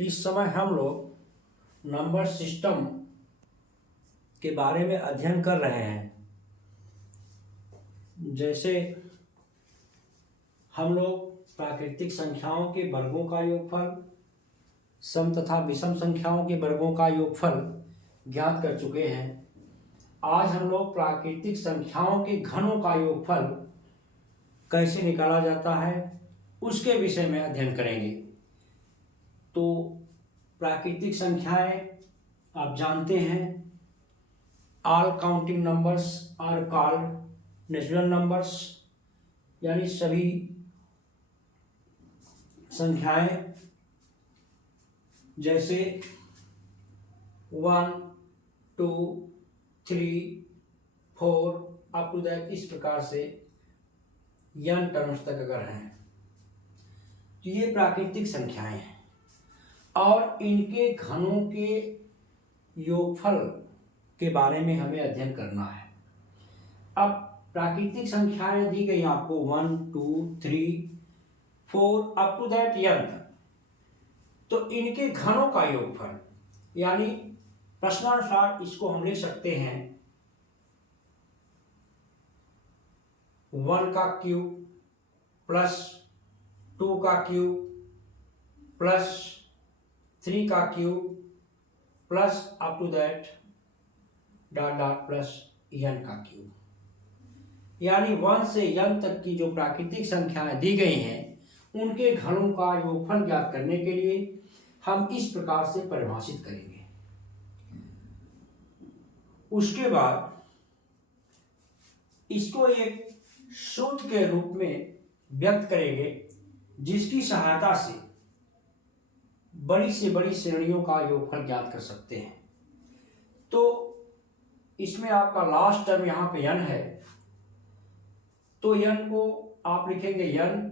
इस समय हम लोग नंबर सिस्टम के बारे में अध्ययन कर रहे हैं। जैसे हम लोग प्राकृतिक संख्याओं के वर्गों का योगफल, सम तथा विषम संख्याओं के वर्गों का योगफल ज्ञात कर चुके हैं। आज हम लोग प्राकृतिक संख्याओं के घनों का योगफल कैसे निकाला जाता है उसके विषय में अध्ययन करेंगे। तो प्राकृतिक संख्याएं आप जानते हैं, all counting numbers are called natural numbers, यानी सभी संख्याएं जैसे 1, 2, 3, 4 अप टू दैट, इस प्रकार से n टर्म्स तक अगर हैं तो ये प्राकृतिक संख्याएं हैं और इनके घनों के योगफल के बारे में हमें अध्ययन करना है। अब प्राकृतिक संख्याएं दी गई आपको 1, 2, 3, 4 अप टू दैट n तक, तो इनके घनों का योगफल यानी प्रश्नानुसार इसको हम लिख सकते हैं 1 का क्यूब प्लस 2 का क्यूब प्लस 3 का cube plus up to that dot dot plus n का क्यूब, यानी 1 से n तक की जो प्राकृतिक संख्याएं दी गई हैं उनके घनों का योगफल ज्ञात करने के लिए हम इस प्रकार से परिभाषित करेंगे। उसके बाद इसको एक सूत्र के रूप में व्यक्त करेंगे जिसकी सहायता से बड़ी से बड़ी श्रेणियों का योगफल ज्ञात कर सकते हैं। तो इसमें आपका लास्ट टर्म यहाँ पे n है, तो n को आप लिखेंगे n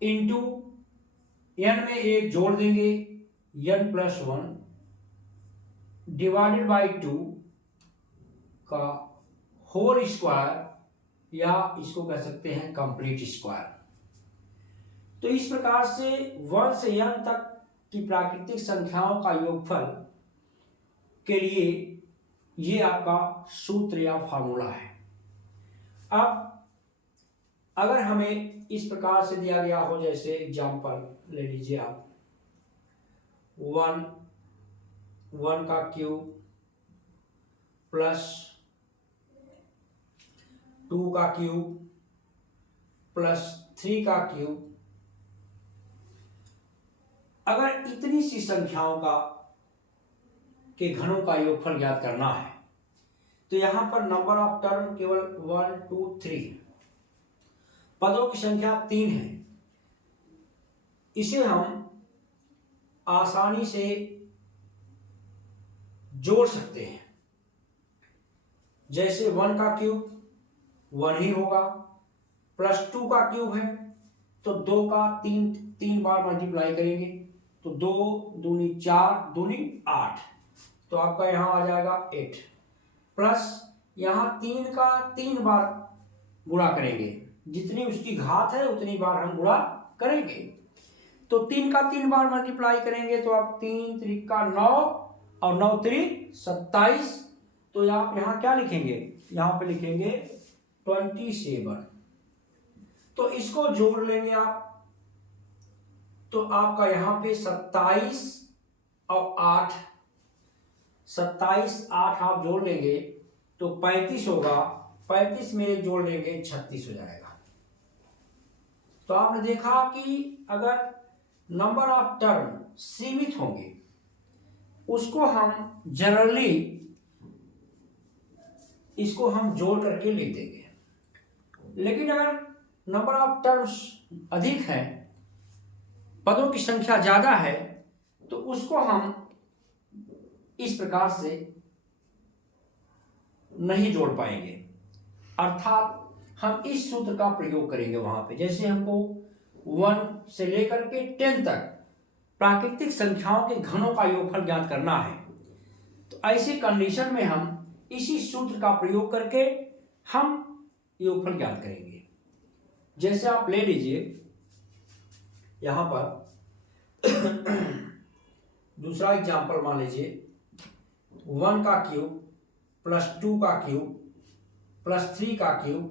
इंटू n में एक जोड़ देंगे n प्लस 1 डिवाइडेड बाई 2 का होल स्क्वायर, या इसको कह सकते हैं कंप्लीट स्क्वायर। तो इस प्रकार से 1 से n तक की प्राकृतिक संख्याओं का योगफल के लिए ये आपका सूत्र या फार्मूला है। अब अगर हमें इस प्रकार से दिया गया हो, जैसे एग्जांपल ले लीजिए आप 1 का क्यूब प्लस 2 का क्यूब प्लस 3 का क्यूब, अगर इतनी सी संख्याओं का के घनों का योगफल ज्ञात करना है तो यहां पर नंबर ऑफ टर्म केवल 1, 2, 3 है, पदों की संख्या 3 है। इसे हम आसानी से जोड़ सकते हैं। जैसे 1 का क्यूब 1 ही होगा, प्लस 2 का क्यूब है तो 2 का 3 बार मल्टीप्लाई करेंगे तो 2 दूनी 4 दूनी 8, तो आपका यहां आ जाएगा 8, प्लस यहां 3 का 3 बार गुणा करेंगे, जितनी उसकी घात है उतनी बार हम गुणा करेंगे, तो 3 का 3 बार मल्टीप्लाई करेंगे तो आप 3 त्रिका 9 और 9 त्रिक 27, तो आप यहां क्या लिखेंगे, यहां पे लिखेंगे 27। तो इसको जोड़ लेंगे आप, तो आपका यहां पे 27 और 8, 27 8 आप जोड़ लेंगे तो 35 होगा, 35 में एक जोड़ लेंगे 36 हो जाएगा। तो आपने देखा कि अगर नंबर ऑफ टर्म सीमित होंगे उसको हम जनरली इसको हम जोड़ करके लिख देंगे, लेकिन अगर नंबर ऑफ टर्म्स अधिक है, पदों की संख्या ज्यादा है, तो उसको हम इस प्रकार से नहीं जोड़ पाएंगे, अर्थात हम इस सूत्र का प्रयोग करेंगे वहां पे। जैसे हमको 1 से लेकर के 10 तक प्राकृतिक संख्याओं के घनों का योगफल ज्ञात करना है, तो ऐसी कंडीशन में हम इसी सूत्र का प्रयोग करके हम योगफल ज्ञात करेंगे। जैसे आप ले लीजिए यहां पर दूसरा एग्जाम्पल मान लीजिए 1 का क्यूब प्लस 2 का क्यूब प्लस 3 का क्यूब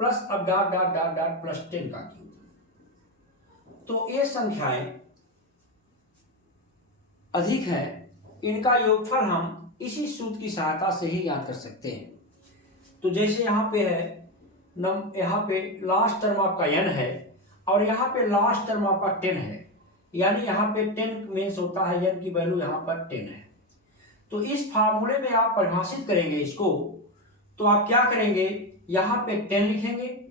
प्लस अब dot dot dot dot plus 10 का क्यूब। तो ये संख्याएं अधिक है, इनका योगफल हम इसी सूत्र की सहायता से ही ज्ञात कर सकते हैं। तो जैसे यहाँ पे है यहाँ पे लास्ट टर्म आपका n है और यहाँ पे लास्ट टर्म आपका 10 है, यानी यहाँ पे 10 मीन्स होता है n की वैल्यू यहाँ पर 10 है। तो इस फार्मूले में आप परिभाषित करेंगे इसको, तो आप क्या करेंगे, यहाँ पे 10 लिखेंगे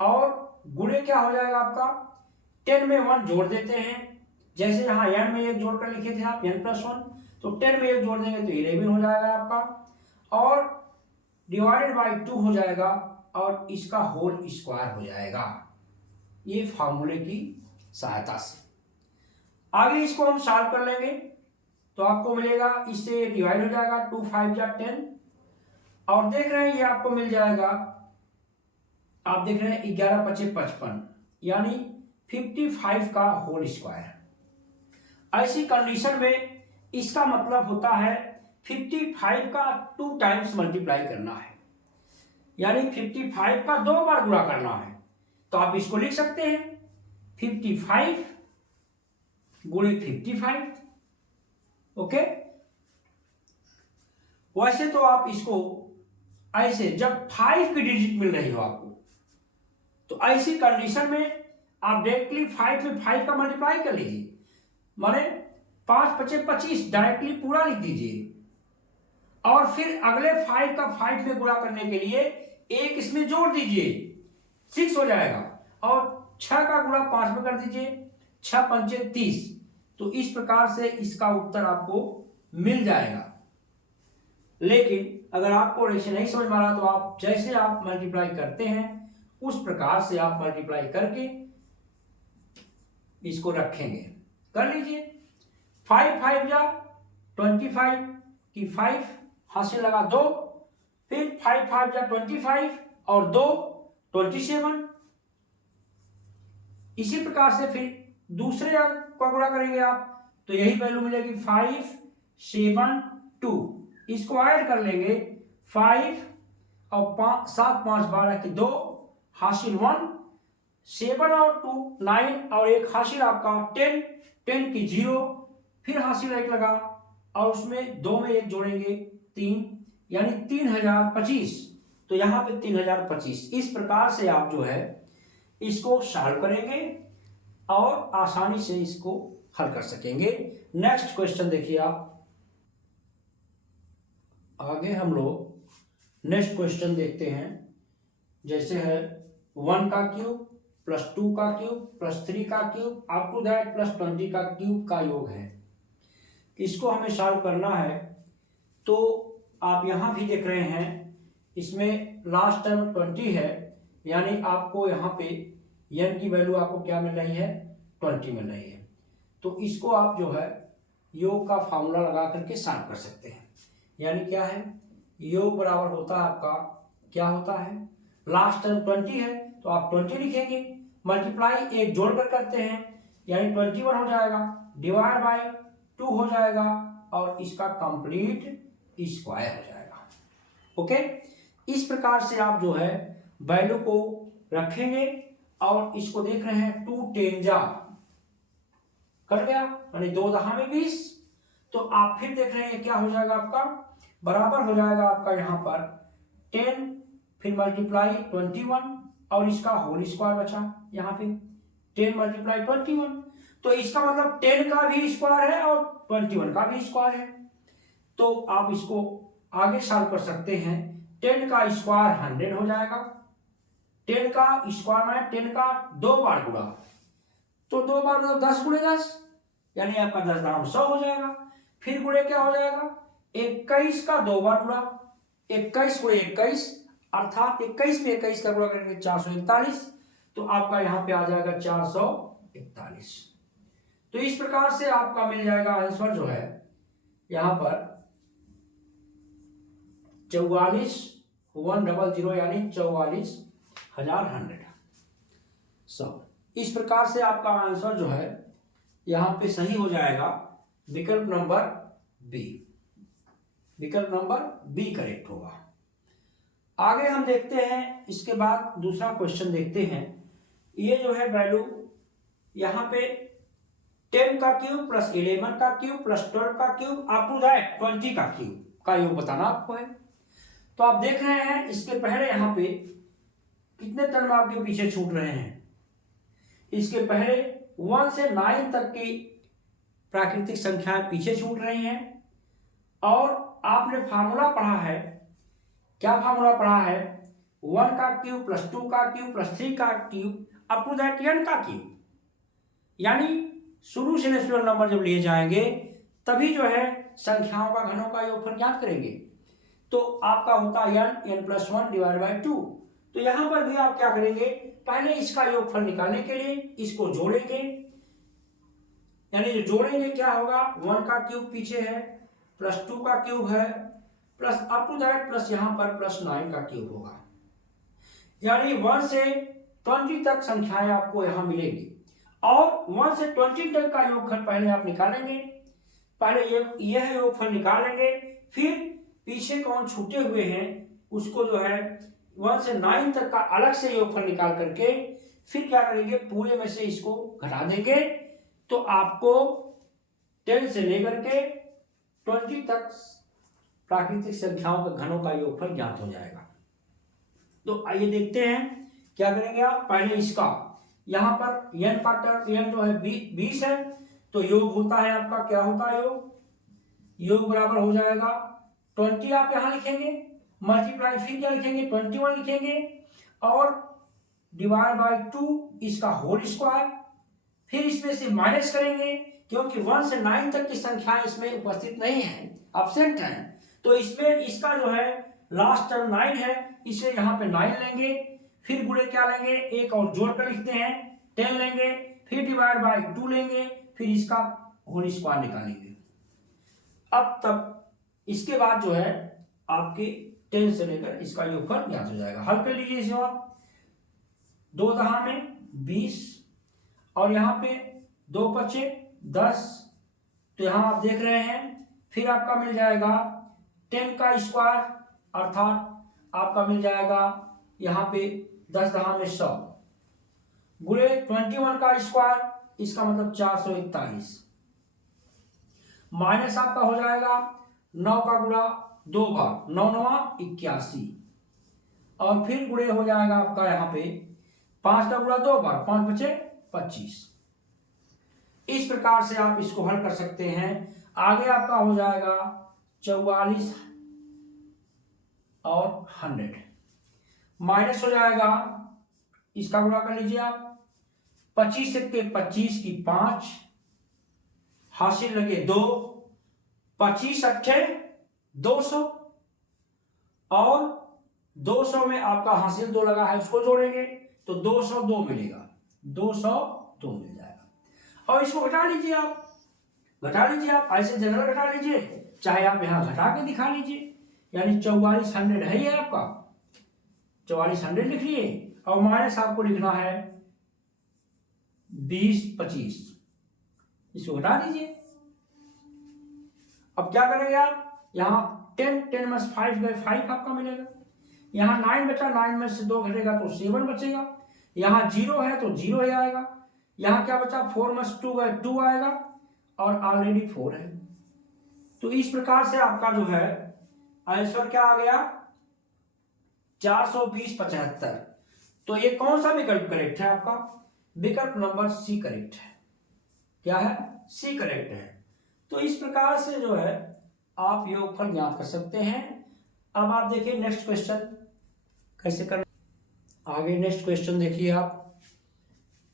और गुणे क्या हो जाएगा आपका 10 में 1 जोड़ देते हैं। जैसे यहाँ n में 1 जोड़कर लिखे थे आप n+1, तो 10 में 1 जोड़ देंगे तो 11 हो जाएगा आपका, और डिवाइडेड बाई 2 हो जाएगा और इसका होल स्क्वायर हो जाएगा, ये फार्मूले की सहायता से। आगे इसको हम सॉल्व कर लेंगे तो आपको मिलेगा, इससे डिवाइड हो जाएगा 2 5 जा 10 और देख रहे हैं ये आपको मिल जाएगा, आप देख रहे हैं 11 5 55 यानी 55 का होल स्क्वायर। ऐसी कंडीशन में इसका मतलब होता है 55 का 2 टाइम्स मल्टीप्लाई करना है, यानी 55 का 2 बार गुणा करना है। तो आप इसको लिख सकते हैं 55 गुणे 55। ओके, वैसे तो आप इसको ऐसे जब 5 की डिजिट मिल रही हो आपको, तो ऐसी कंडीशन में आप डायरेक्टली 5 में 5 का मल्टीप्लाई कर लीजिए, माने 5 5 25 डायरेक्टली पूरा लिख दीजिए और फिर अगले 5 का 5 में गुणा करने के लिए एक इसमें जोड़ दीजिए, 6 हो जाएगा, और 6 का गुणा 5 में कर दीजिए, 6 5 30। तो इस प्रकार से इसका उत्तर आपको मिल जाएगा। लेकिन अगर आपको रेशियो नहीं समझ में आ रहा तो आप जैसे आप मल्टीप्लाई करते हैं उस प्रकार से आप मल्टीप्लाई करके इसको रखेंगे। कर लीजिए 5 5 जा 25 की 5 हासिल लगा 2, फिर 5 5 जा 25 और 2 27। इसी प्रकार से फिर दूसरे अंक को गुणा करेंगे आप तो यही वैल्यू मिलेगी 5 7 2। इसको ऐड कर लेंगे 5 और 7 5 12 की 2 हासिल 1, 7 और 2 9 और एक हासिल आपका 10 10 की 0, फिर हासिल 1 लगा और उसमें 2 में 1 जोड़ेंगे 3, यानी 3025। तो यहाँ पे 3025। इस प्रकार से आप जो है इसको सॉल्व करेंगे और आसानी से इसको हल कर सकेंगे। नेक्स्ट क्वेश्चन देखिए आप। आगे हम लोग नेक्स्ट क्वेश्चन देखते हैं। जैसे है 1 का क्यूब प्लस 2 का क्यूब प्लस 3 का cube up to that plus 20 का क्यूब का योग है। इसको हमें सॉल्व करना है। तो आप यहाँ भी देख रहे हैं इसमें लास्ट टर्म 20 है, यानी आपको यहाँ पे n की वैल्यू आपको क्या मिल रही है 20 मिल रही है। तो इसको आप जो है योग का फार्मूला लगा करके सॉल्व कर सकते हैं। यानी क्या है, योग बराबर होता है आपका क्या होता है, लास्ट टर्म 20 है तो आप 20 लिखेंगे, मल्टीप्लाई एक जोड़कर करते हैं यानी 21 हो जाएगा, डिवाइड बाय 2 हो जाएगा और इसका कंप्लीट स्क्वायर हो जाएगा। ओके, इस प्रकार से आप जो है वैल्यू को रखेंगे और इसको देख रहे हैं 2 10 जा कट गया यानी 2 दहा में 20। तो आप फिर देख रहे हैं क्या हो जाएगा आपका बराबर हो जाएगा आपका यहाँ पर 10 फिर मल्टीप्लाई 21 और इसका होल स्क्वायर बचा यहाँ पे 10 मल्टीप्लाई 21। तो इसका मतलब 10 का भी स्क्वायर है और 21 का भी स्क्वायर है। तो आप इसको आगे सॉल्व कर सकते हैं। 10 का स्क्वायर 100 हो जाएगा, 10 का स्क्वायर में 10 का 2 बार गुणा, तो 2 बार मतलब 10 गुणे 10 यानी आपका 10 दाम 100 हो जाएगा। फिर गुणे क्या हो जाएगा 21 का 2 बार गुणा, 21 गुणे 21 अर्थात 21 में 21 का गुणा करेंगे 441। तो आपका यहाँ पे आ जाएगा 441। तो इस प्रकार से आपका मिल जाएगा आंसर जो है यहाँ पर 44,100 यानी 44,100। इस प्रकार से आपका आंसर जो है यहां पे सही हो जाएगा विकल्प नंबर बी। विकल्प नंबर बी करेक्ट होगा। आगे हम देखते हैं, इसके बाद दूसरा क्वेश्चन देखते हैं। ये जो है वैल्यू यहां पे 10 का क्यूब प्लस 11 का क्यूब प्लस 12 का क्यूब अप टू दैट 20 का क्यूब का योग बताना आपको है। तो आप देख रहे हैं इसके पहले यहां पे कितने टर्म आपके पीछे छूट रहे हैं। इसके पहले 1 से 9 तक की प्राकृतिक संख्याएं पीछे छूट रही हैं। और आपने फार्मूला पढ़ा है, क्या फार्मूला पढ़ा है? 1 का क्यूब प्लस 2 का क्यूब प्लस 3 का cube up to that n का क्यूब। यानी शुरू से नेचुरल नंबर जब लिए जाएंगे तभी जो है संख्याओं का घनों का योगफल ज्ञात करेंगे। तो आपका होता है n प्लस 1 डिवाइड बाई 2। तो यहां पर भी आप क्या करेंगे, पहले इसका योगफल निकालने के लिए इसको जोड़ेंगे। यानी जो जोड़ेंगे क्या होगा, 1 का क्यूब पीछे है प्लस 2 का क्यूब है plus up to that plus यहां पर प्लस 9 का क्यूब होगा। यानी 1 से 20 तक संख्याएं आपको यहां मिलेंगी। और 1 से 20 तक का योगफल पहले आप निकालेंगे। पहले यह योगफल निकालेंगे, फिर पीछे कौन छूटे हुए हैं उसको जो है 1 से 9 तक का अलग से योगफल निकाल करके फिर क्या करेंगे, पूरे में से इसको घटा देंगे। तो आपको 10 से लेकर के 20 तक प्राकृतिक संख्याओं के घनों का योगफल ज्ञात हो जाएगा। तो आइए देखते हैं क्या करेंगे आप। पहले इसका यहां पर n का टर्म n जो है 20 है, तो योग होता है आपका, क्या होता है योग बराबर हो जाएगा 20 आप यहां लिखेंगे, मल्टीप्लाई फिर क्या लिखेंगे 21 लिखेंगे और डिवाइड बाई 2 इसका होल स्क्वायर। फिर इसमें से माइनस करेंगे क्योंकि 1 से 9 तक की संख्याएं इसमें उपस्थित नहीं है, एब्सेंट हैं। तो इसमें इसका जो है लास्ट टर्म 9 है, इसे यहाँ पे 9 लेंगे। फिर गुणे क्या लेंगे, एक और जोड़ कर लिखते हैं 10 लेंगे, फिर डिवाइड बाई 2 लेंगे, फिर इसका होल स्क्वायर निकालेंगे। अब तक इसके बाद जो है आपके 10 से लेकर इसका योगफल ज्ञात हो जाएगा। हल कर लीजिए इसे आप। 2 दहा में 20 और यहाँ पे 2 पचे 10। तो यहाँ आप देख रहे हैं फिर आपका मिल जाएगा 10 का स्क्वायर, अर्थात आपका मिल जाएगा यहाँ पे 10 दहा में 100 गुणे 21 का स्क्वायर, इसका मतलब 441 माइनस आपका हो जाएगा 9 का गुणा 2 बार 9 9 81 और फिर गुणे हो जाएगा आपका यहाँ पे 5 का गुणा 2 बार 5 बचे 25। इस प्रकार से आप इसको हल कर सकते हैं। आगे आपका हो जाएगा 44 और 100 माइनस हो जाएगा, इसका गुणा कर लीजिए आप 25 से 25 की 5 हासिल लगे 2, 25 अट्ठे 200 और 200 में आपका हासिल 2 लगा है, उसको जोड़ेंगे तो 202 मिलेगा, 202 मिल जाएगा। और इसको घटा लीजिए आप, ऐसे जनरल घटा लीजिए, चाहे आप यहां घटा के दिखा लीजिए। यानी 4400 है ये आपका, 4400 लिख लिए और माइनस आपको लिखना है 20 25, इसको घटा दीजिए। अब क्या करेंगे आप, यहां 10 में 5 गए 5 आपका मिलेगा, यहां 9 बचा, 9 में से 2 घटेगा तो 7 बचेगा, यहां 0 है तो 0 ही आएगा, यहां क्या बचा 4 में से 2 गए 2 आएगा और ऑलरेडी 4 है। तो इस प्रकार से आपका जो है आंसर क्या आ गया 420/75। तो ये कौन सा विकल्प करेक्ट है आपका, विकल्प नंबर सी करेक्ट है। क्या है, सी करेक्ट है। तो इस प्रकार से जो है आप योगफल ज्ञात कर सकते हैं। अब आप देखिए नेक्स्ट क्वेश्चन कैसे करना। आगे नेक्स्ट क्वेश्चन देखिए आप,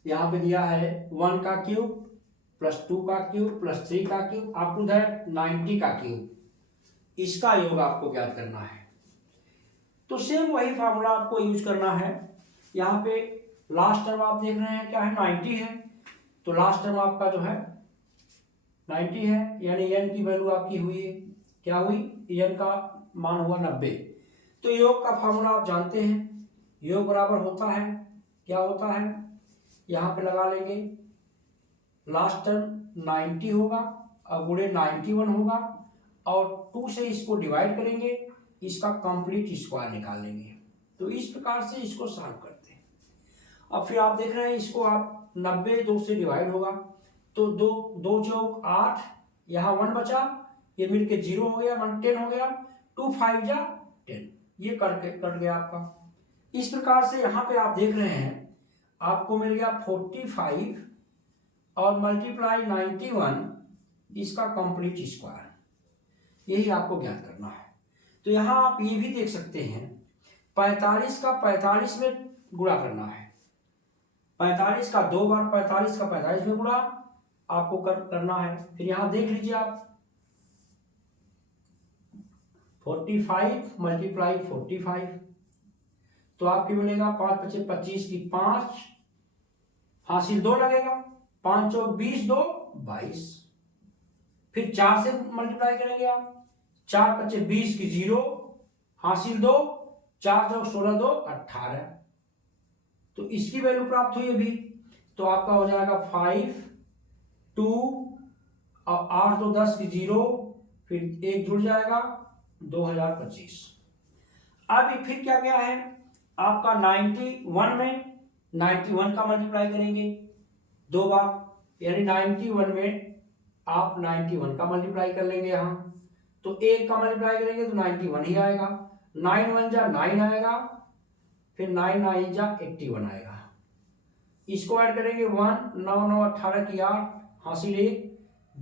यहां पे दिया है 1 का क्यूब प्लस 2 का क्यूब प्लस 3 का क्यूब अप टू दैट 90 का क्यूब, इसका योग आपको ज्ञात करना है। तो सेम वही फार्मूला आपको यूज करना है। यहाँ पे लास्ट टर्म आप देख रहे हैं क्या है 90 है, तो लास्ट टर्म आपका जो है 90 है, यानी n की वैल्यू आपकी हुई है, क्या हुई, n का मान हुआ 90। तो योग का फार्मूला आप जानते हैं, योग बराबर होता है, क्या होता है, यहाँ पे लगा लेंगे लास्ट टर्म 90 होगा और गुणे 91 होगा और 2 से इसको डिवाइड करेंगे, इसका कंप्लीट स्क्वायर निकाल लेंगे। तो इस प्रकार से इसको सॉल्व करते हैं। अब फिर आप देख रहे हैं इसको आप 90 2 से डिवाइड होगा तो 2 चौक 8, यहाँ 1 बचा, ये मिलके 0 हो गया, 1 10 हो गया, 2 5 जा 10, ये कट गया आपका। इस प्रकार से यहाँ पे आप देख रहे हैं आपको मिल गया 45 और मल्टीप्लाई 91 इसका कंप्लीट स्क्वायर, यही आपको ज्ञात करना है। तो यहाँ आप ये भी देख सकते हैं 45 का 45 में गुणा करना है, 45 का 2 बार 45 का 45 में गुणा आपको करना है। फिर यहाँ देख लीजिए आप 45 मल्टीप्लाई 45 तो आपके मिलेगा 5 × 5 = 25 की 5 हासिल 2 लगेगा, 5 चौक 20 2 22। फिर 4 से मल्टीप्लाई करेंगे आप, 4 × 5 = 20 की 0 हासिल 2, 4 चौक 16 2 18। तो इसकी वैल्यू प्राप्त हुई अभी, तो आपका हो जाएगा 5 2 और 8 2 10 की 0, फिर 1 जुड़ जाएगा 2025। अब फिर क्या क्या है आपका 91 में 91 का मल्टीप्लाई करेंगे 2 बार, यानी 91 में आप 91 का मल्टीप्लाई कर लेंगे यहाँ, तो 1 का मल्टीप्लाई करेंगे तो 91 ही आएगा, 9 1 जा 9 आएगा, फिर 9 9 जा 81 आएगा। इसको ऐड करेंगे 1 9 9 18 की 8 हासिल 1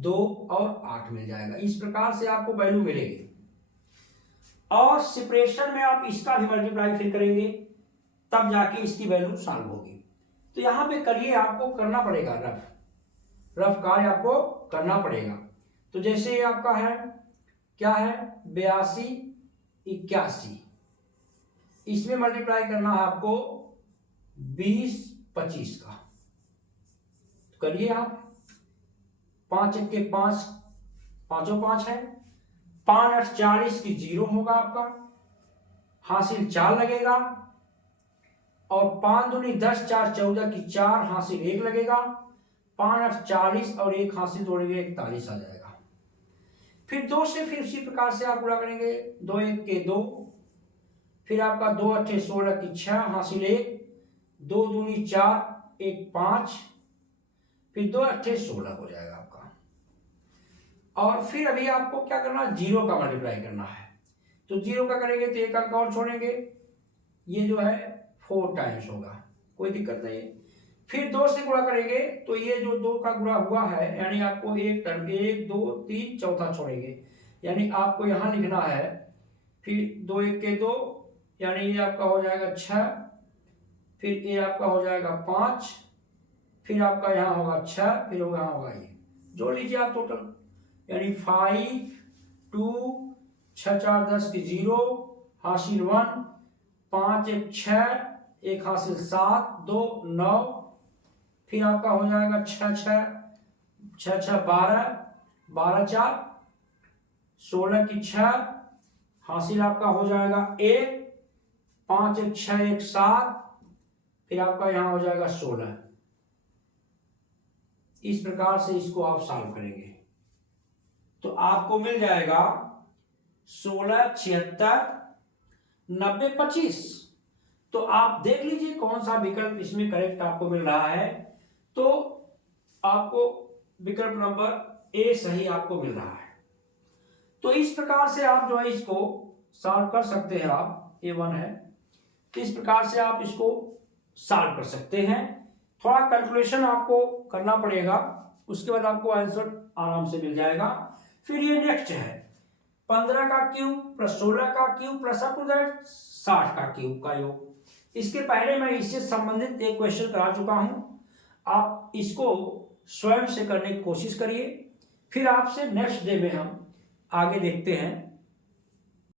2 और 8 मिल जाएगा। इस प्रकार से आपको वैल्यू मिलेगी। और सेपरेशन में आप इसका भी मल्टीप्लाई फिर करेंगे तब जाके इसकी वैल्यू सॉल्व होगी। तो यहाँ पे करिए, आपको करना पड़ेगा रफ कार्य आपको करना पड़ेगा। तो जैसे ये आपका है क्या है 82 81, इसमें मल्टीप्लाई करना है आपको 20 25 का। तो करिए आप 5 1 के 5 पांचों 5 है, 5 8 40 की 0 होगा आपका, हासिल 4 लगेगा और 5 दूनी 10 4 14 की 4 हासिल 1 लगेगा, 5 8 40 और 1 हासिल जोड़ेंगे 41 आ जाएगा। फिर 2 से फिर उसी प्रकार से आप गुणा करेंगे, 2 1 के 2, फिर आपका 2 8 16 की 6 हासिल 1, 2 दूनी 4 1 5, फिर 2 8 16 हो जाएगा आपका। और फिर अभी आपको क्या करना है 0 का मल्टीप्लाई करना है। तो 0 का करेंगे तो 1 अंक और छोड़ेंगे, ये जो है 4 टाइम्स होगा, कोई दिक्कत नहीं है। फिर 2 से गुणा करेंगे तो ये जो 2 का गुणा हुआ है यानी आपको एक टर्म 1 2 3 चौथा छोड़ेंगे, यानी आपको यहाँ लिखना है फिर 2 1 के 2, यानी ये आपका हो जाएगा 6, फिर ये आपका हो जाएगा 5, फिर आपका यहाँ होगा 6, फिर यहाँ होगा ये, जोड़ लीजिए आप टोटल, यानी 5 2 6 4 10 की 0 हासिल 1, 5 1 6 1 हासिल 7 2 9, फिर आपका हो जाएगा 6 6 6 6 12 12 4 16 की 6 हासिल आपका हो जाएगा 1, 5 1 6 1 7, फिर आपका यहां हो जाएगा 16। इस प्रकार से इसको आप सॉल्व करेंगे तो आपको मिल जाएगा 16 76 90 25। तो आप देख लीजिए कौन सा विकल्प इसमें करेक्ट आपको मिल रहा है। तो आपको विकल्प नंबर ए सही आपको मिल रहा है। तो इस प्रकार से आप जो है इसको सॉल्व कर सकते हैं। आप A1 है तो इस प्रकार से आप इसको सॉल्व कर सकते हैं। थोड़ा कैलकुलेशन आपको करना पड़ेगा, उसके बाद आपको आंसर आराम से मिल जाएगा। फिर ये नेक्स्ट है 15 का क्यूब प्लस 16 का cube plus up to that 60 का क्यूब का योग। इसके पहले मैं इससे संबंधित एक क्वेश्चन करा चुका हूं, आप इसको स्वयं से करने की कोशिश करिए। फिर आपसे नेक्स्ट डे में हम आगे देखते हैं